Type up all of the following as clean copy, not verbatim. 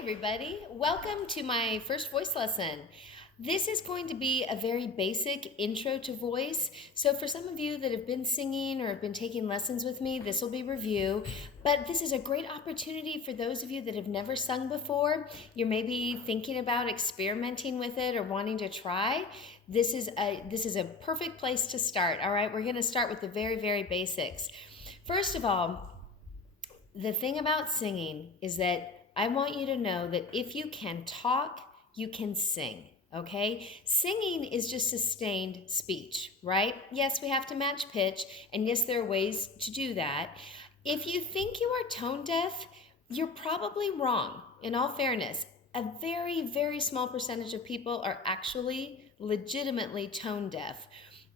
everybody. Welcome to my first voice lesson. This is going to be a very basic intro to voice. So for some of you that have been singing or have been taking lessons with me, this will be review. But this is a great opportunity for those of you that have never sung before. You're maybe thinking about experimenting with it or wanting to try. This is a perfect place to start. All right, we're going to start with the very basics. First of all, the thing about singing is that I want you to know that if you can talk, you can sing. Okay? Singing is just sustained speech, right? Yes, we have to match pitch, and yes, there are ways to do that. If you think you are tone deaf, you're probably wrong. In all fairness, a very small percentage of people are actually legitimately tone deaf.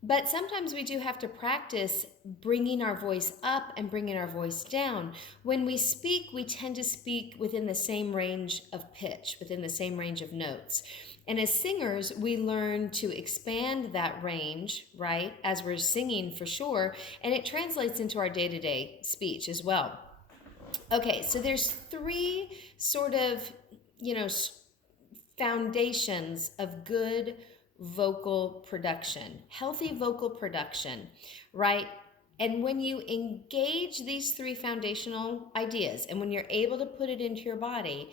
But sometimes we do have to practice bringing our voice up and bringing our voice down. When we speak, we tend to speak within the same range of pitch, within the same range of notes. And as singers, we learn to expand that range, right, as we're singing for sure, and it translates into our day-to-day speech as well. Okay, so there's three sort of, foundations of good vocal production, healthy vocal production, right? And when you engage these three foundational ideas and when you're able to put it into your body,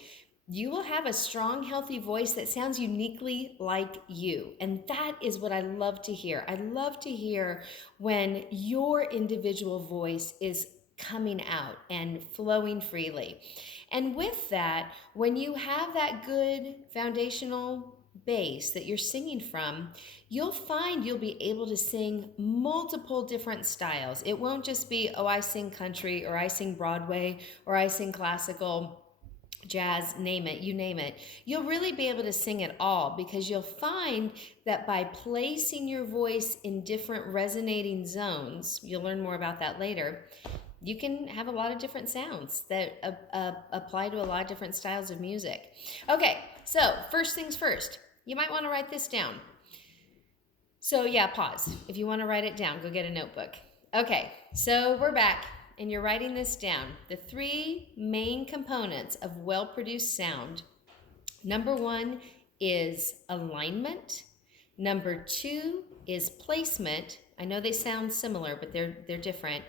you will have a strong, healthy voice that sounds uniquely like you. And that is what I love to hear. I love to hear when your individual voice is coming out and flowing freely. And with that, when you have that good foundational base that you're singing from, you'll find you'll be able to sing multiple different styles. It won't just be, oh, I sing country or I sing Broadway or I sing classical, jazz, name it, you name it. You'll really be able to sing it all because you'll find that by placing your voice in different resonating zones, you'll learn more about that later, you can have a lot of different sounds that apply to a lot of different styles of music. Okay, so first things first, you might want to write this down. So yeah, pause. If you want to write it down, go get a notebook. Okay, so we're back and you're writing this down. The three main components of well-produced sound. Number one is alignment. Number two is placement. I know they sound similar, but they're different.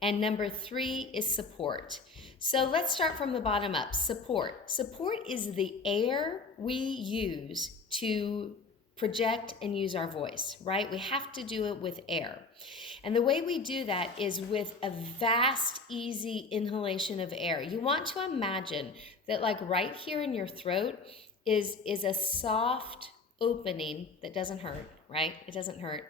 And number three is support. So let's start from the bottom up. Support. Support is the air we use to project and use our voice, right? We have to do it with air. And the way we do that is with a vast, easy inhalation of air. You want to imagine that like right here in your throat is a soft opening that doesn't hurt, right? It doesn't hurt.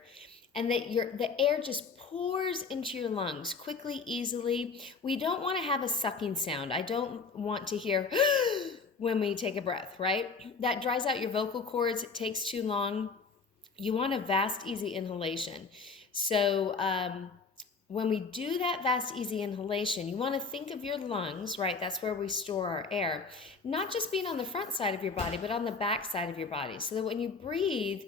And that the air just pours into your lungs quickly, easily. We don't want to have a sucking sound. I don't want to hear when we take a breath, right? That dries out your vocal cords. It takes too long. You want a vast, easy inhalation. So when we do that vast, easy inhalation, you want to think of your lungs, right? That's where we store our air. Not just being on the front side of your body, but on the back side of your body. So that when you breathe,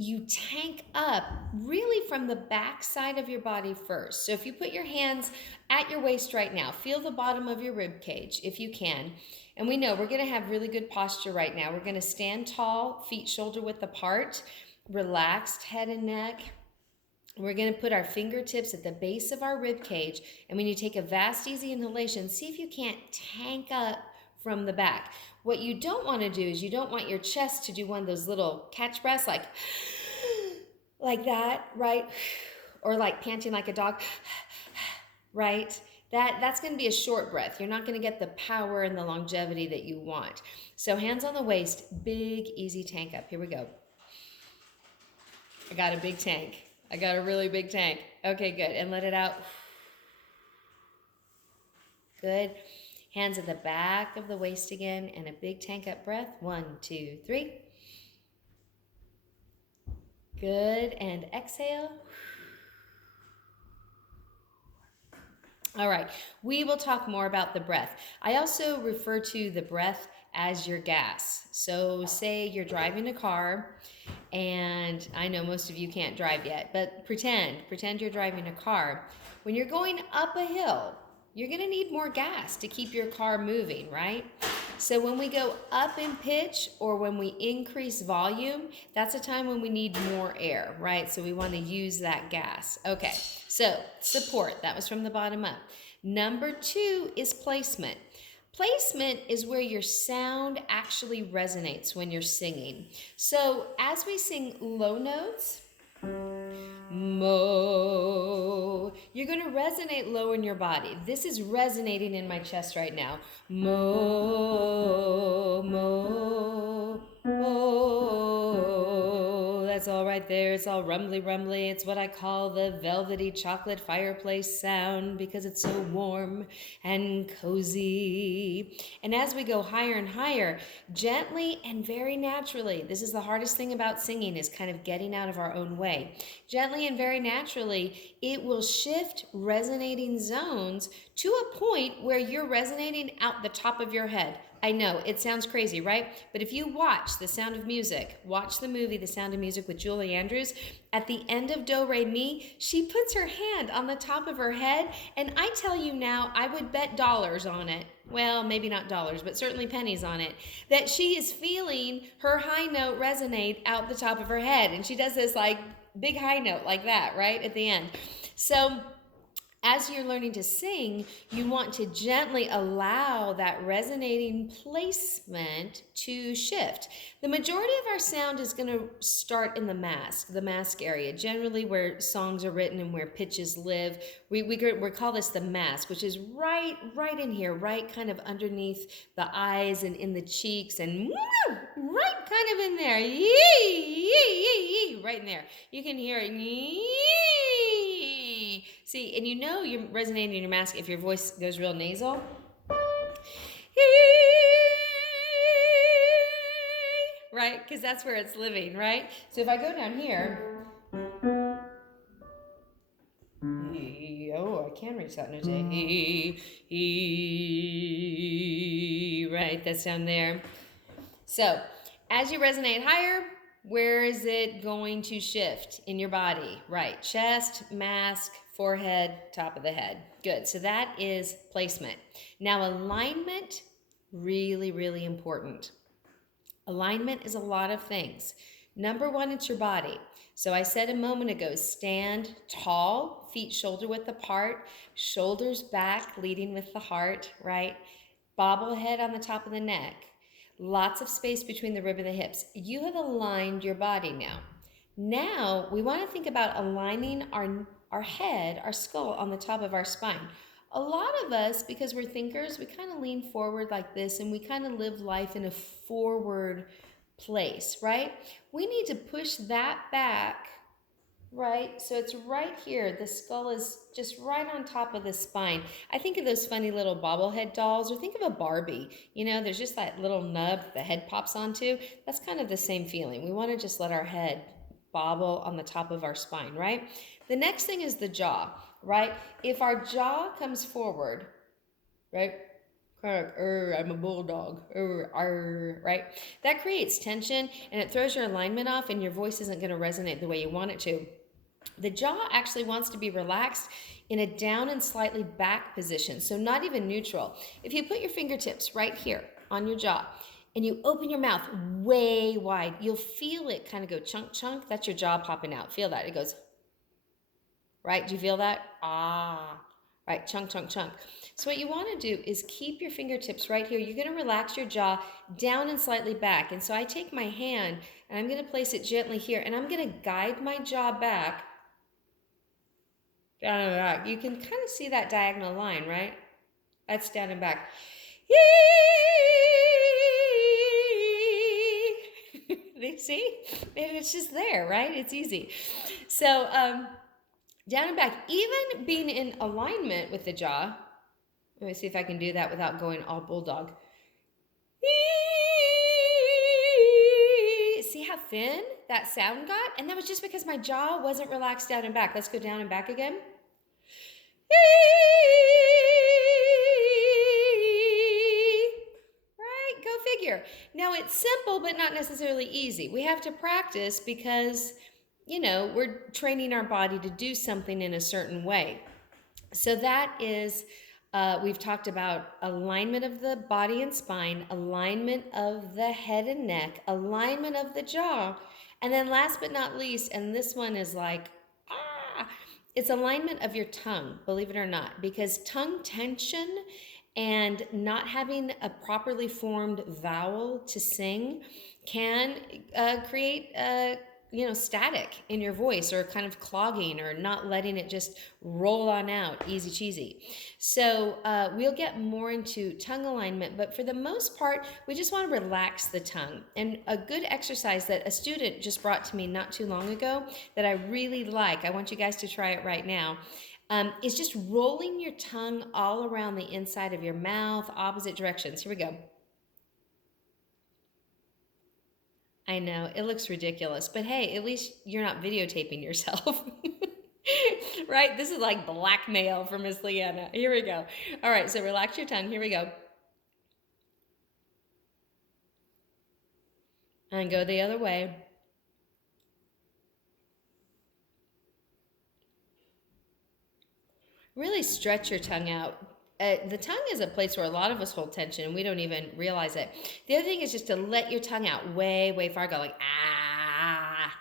you tank up really from the back side of your body first. So if you put your hands at your waist right now, feel the bottom of your rib cage if you can. And we know we're gonna have really good posture right now. We're gonna stand tall, feet shoulder width apart, relaxed head and neck. We're gonna put our fingertips at the base of our rib cage. And when you take a vast, easy inhalation, see if you can't tank up from the back. What you don't want to do is you don't want your chest to do one of those little catch breaths like that, right? Or like panting like a dog, right? That's going to be a short breath. You're not going to get the power and the longevity that you want. So hands on the waist, big, easy tank up. Here we go. I got a big tank. I got a really big tank. Okay, good. And let it out. Good. Hands at the back of the waist again, and a big tank up breath. 1, 2, 3. Good, and exhale. All right, we will talk more about the breath. I also refer to the breath as your gas. So say you're driving a car, and I know most of you can't drive yet, but pretend you're driving a car. When you're going up a hill, you're gonna need more gas to keep your car moving, right? So when we go up in pitch or when we increase volume, that's a time when we need more air, right? So we want to use that gas. Okay, so support, that was from the bottom up. Number 2 is placement. Placement is where your sound actually resonates when you're singing. So as we sing low notes, mo, you're going to resonate low in your body. This is resonating in my chest right now. Mo, mo, mo. That's all right there. It's all rumbly, rumbly. It's what I call the velvety chocolate fireplace sound because it's so warm and cozy. And as we go higher and higher, gently and very naturally, this is the hardest thing about singing, is kind of getting out of our own way. Gently and very naturally, it will shift resonating zones to a point where you're resonating out the top of your head. I know, it sounds crazy, right? But if you watch The Sound of Music, watch the movie The Sound of Music with Julie Andrews, at the end of Do Re Mi, she puts her hand on the top of her head, and I tell you now, I would bet dollars on it, well, maybe not dollars, but certainly pennies on it, that she is feeling her high note resonate out the top of her head. And she does this like big high note like that, right, at the end. So as you're learning to sing, you want to gently allow that resonating placement to shift. The majority of our sound is going to start in the mask area, generally where songs are written and where pitches live. We call this the mask, which is right in here, right kind of underneath the eyes and in the cheeks, and right kind of in there, yee, right in there. You can hear it, yee. See, and you know you're resonating in your mask if your voice goes real nasal. Right? Because that's where it's living, right? So if I go down here, oh, I can reach that note. Right, that's down there. So as you resonate higher, where is it going to shift in your body? Right, chest, mask, forehead, top of the head. Good, so that is placement. Now alignment, really, really important. Alignment is a lot of things. Number 1, it's your body. So I said a moment ago, stand tall, feet shoulder width apart, shoulders back, leading with the heart, right? Bobblehead on the top of the neck. Lots of space between the rib and the hips. You have aligned your body now. Now we want to think about aligning our head, our skull on the top of our spine. A lot of us, because we're thinkers, we kind of lean forward like this and we kind of live life in a forward place, right? We need to push that back, right? So it's right here. The skull is just right on top of the spine. I think of those funny little bobblehead dolls, or think of a Barbie. You know, there's just that little nub the head pops onto. That's kind of the same feeling. We want to just let our head bobble on the top of our spine, right? The next thing is the jaw, right? If our jaw comes forward, right? Kind of, I'm a bulldog, right? That creates tension and it throws your alignment off and your voice isn't going to resonate the way you want it to. The jaw actually wants to be relaxed in a down and slightly back position, so not even neutral. If you put your fingertips right here on your jaw and you open your mouth way wide, you'll feel it kind of go chunk, chunk. That's your jaw popping out. Feel that. It goes, right? Do you feel that? Ah, right, chunk, chunk, chunk. So what you want to do is keep your fingertips right here. You're going to relax your jaw down and slightly back. And so I take my hand and I'm going to place it gently here and I'm going to guide my jaw back, down and back. You can kind of see that diagonal line, right? That's down and back. You see? And it's just there, right? It's easy. So down and back, even being in alignment with the jaw. Let me see if I can do that without going all bulldog. See how thin that sound got? And that was just because my jaw wasn't relaxed down and back. Let's go down and back again. Right, go figure. Now it's simple, but not necessarily easy. We have to practice because, you know, we're training our body to do something in a certain way. So that is We've talked about alignment of the body and spine, alignment of the head and neck, alignment of the jaw, and then last but not least, and this one is like, it's alignment of your tongue, believe it or not, because tongue tension and not having a properly formed vowel to sing can create static in your voice, or kind of clogging, or not letting it just roll on out easy cheesy. So we'll get more into tongue alignment, but for the most part, we just want to relax the tongue. And a good exercise that a student just brought to me not too long ago that I really like, I want you guys to try it right now, is just rolling your tongue all around the inside of your mouth, opposite directions. Here we go. I know, it looks ridiculous, but hey, at least you're not videotaping yourself. Right? This is like blackmail for Miss Leanna. Here we go. All right, so relax your tongue. Here we go. And go the other way. Really stretch your tongue out. The tongue is a place where a lot of us hold tension and we don't even realize it. The other thing is just to let your tongue out way, way far. Go like,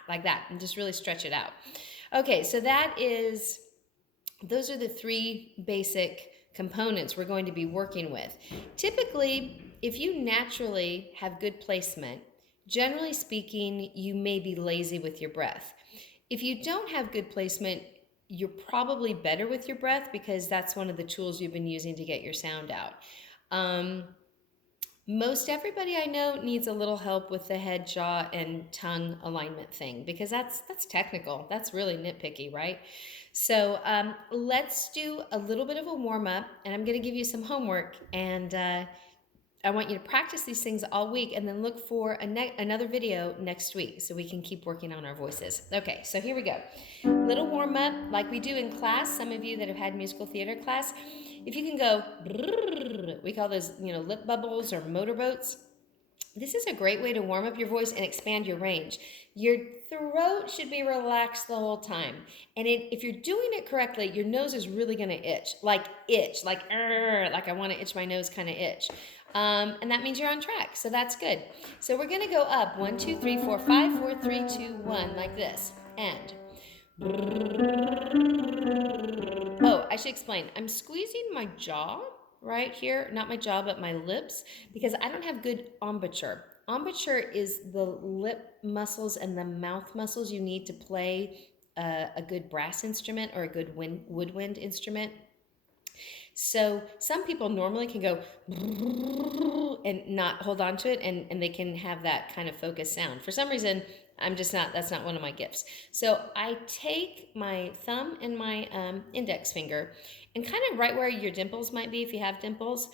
like that, and just really stretch it out. Okay, so those are the three basic components we're going to be working with. Typically, if you naturally have good placement, generally speaking, you may be lazy with your breath. If you don't have good placement, you're probably better with your breath, because that's one of the tools you've been using to get your sound out. Most everybody I know needs a little help with the head, jaw, and tongue alignment thing, because that's technical. That's really nitpicky, right? So let's do a little bit of a warm up, and I'm going to give you some homework, and I want you to practice these things all week, and then look for another video next week so we can keep working on our voices. Okay, so here we go. Little warm up like we do in class. Some of you that have had musical theater class, if you can go, we call those lip bubbles or motorboats. This is a great way to warm up your voice and expand your range. Your throat should be relaxed the whole time. And if you're doing it correctly, your nose is really going to itch, like I want to itch my nose kind of itch. And that means you're on track. So that's good. So we're going to go up 1, 2, 3, 4, 5, 4, 3, 2, 1, like this. And I should explain. I'm squeezing my jaw right here, not my jaw, but my lips, because I don't have good embouchure. Embouchure is the lip muscles and the mouth muscles you need to play a good brass instrument or a good woodwind instrument. So some people normally can go and not hold on to it, and they can have that kind of focused sound. For some reason, that's not one of my gifts. So I take my thumb and my index finger, and kind of right where your dimples might be, if you have dimples,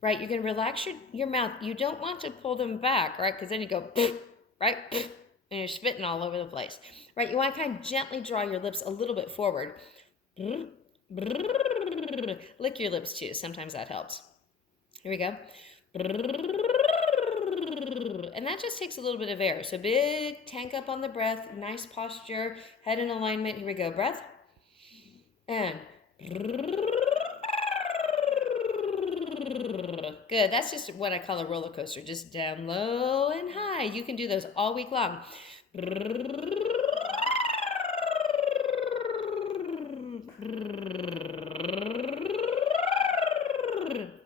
right, you're going to relax your mouth. You don't want to pull them back, right, because then you go, right, and you're spitting all over the place, right? You want to kind of gently draw your lips a little bit forward. Lick your lips too. Sometimes that helps. Here we go. And that just takes a little bit of air. So big tank up on the breath, nice posture, head in alignment. Here we go. Breath. And good. That's just what I call a roller coaster, just down low and high. You can do those all week long.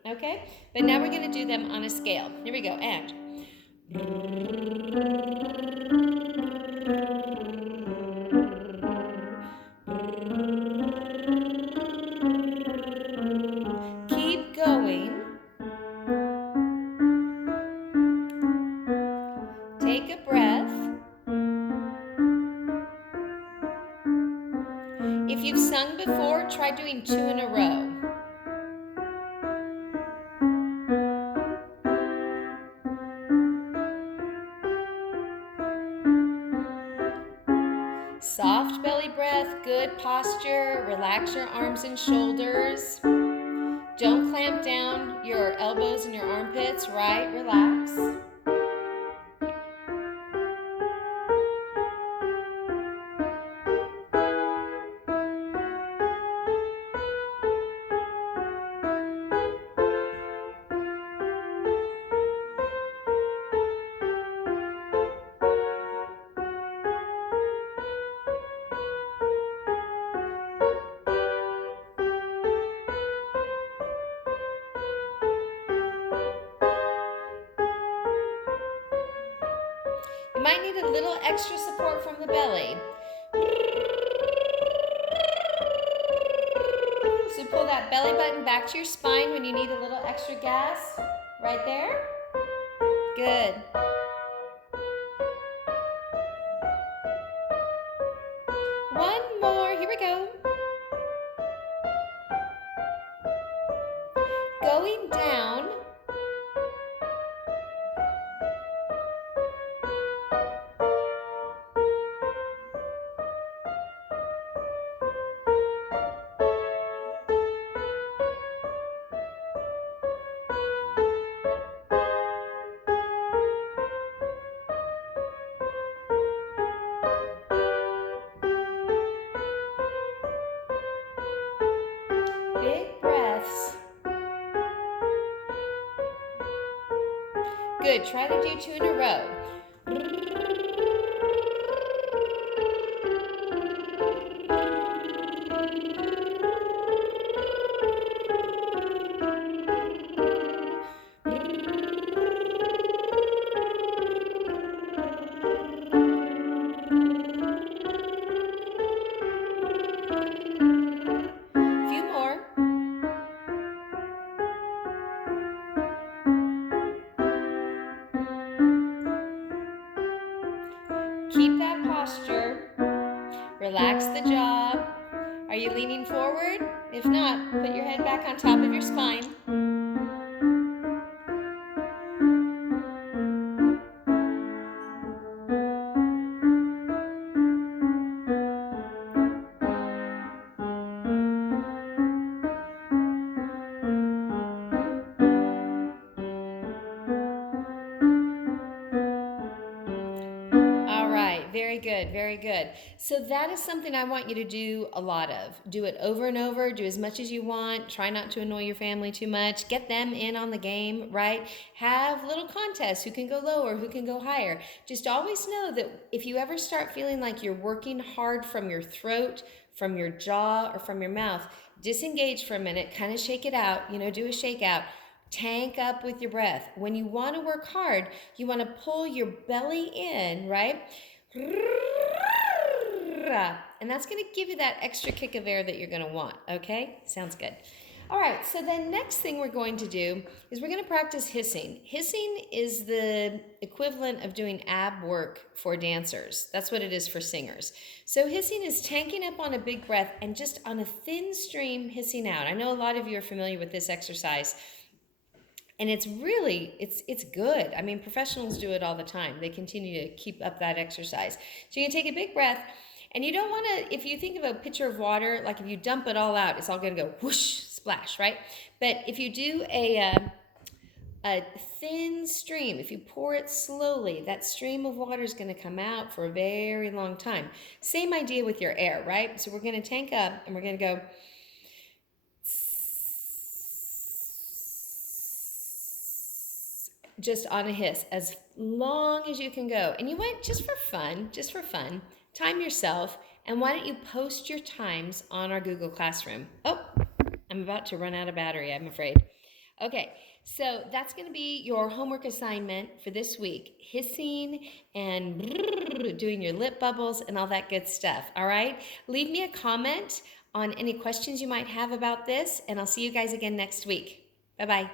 Okay, but now we're going to do them on a scale. Here we go. And keep going. Take a breath. If you've sung before, try doing 2 in a row. Soft belly breath, good posture, relax your arms and shoulders. Don't clamp down your elbows and your armpits, right? Relax. might need a little extra support from the belly. So pull that belly button back to your spine when you need a little extra gas. Right there. Good. One more. Here we go. Going down. Big breaths. Good. Try to do 2 in a row. Few more. Keep that posture. Relax the jaw. Are you leaning forward? If not, put your head back on top of your spine. All right, very good, very good. So that is something I want you to do a lot of. Do it over and over, do as much as you want. Try not to annoy your family too much. Get them in on the game, right? Have little contests, who can go lower, who can go higher. Just always know that if you ever start feeling like you're working hard from your throat, from your jaw, or from your mouth, disengage for a minute, kind of shake it out, do a shakeout. Tank up with your breath. When you want to work hard, you want to pull your belly in, right? And that's going to give you that extra kick of air that you're going to want, okay? Sounds good. All right, so the next thing we're going to do is we're going to practice hissing. Hissing is the equivalent of doing ab work for dancers. That's what it is for singers. So hissing is tanking up on a big breath and just on a thin stream hissing out. I know a lot of you are familiar with this exercise. And it's really, it's good. I mean, professionals do it all the time. They continue to keep up that exercise. So you can take a big breath, and you don't want to, if you think of a pitcher of water, like if you dump it all out, it's all going to go whoosh, splash, right? But if you do a thin stream, if you pour it slowly, that stream of water is going to come out for a very long time. Same idea with your air, right? So we're going to tank up, and we're going to go just on a hiss as long as you can go. And you want, just for fun, time yourself. And why don't you post your times on our Google Classroom? Oh, I'm about to run out of battery, I'm afraid. Okay, so that's going to be your homework assignment for this week. Hissing and doing your lip bubbles and all that good stuff, all right? Leave me a comment on any questions you might have about this, and I'll see you guys again next week. Bye-bye.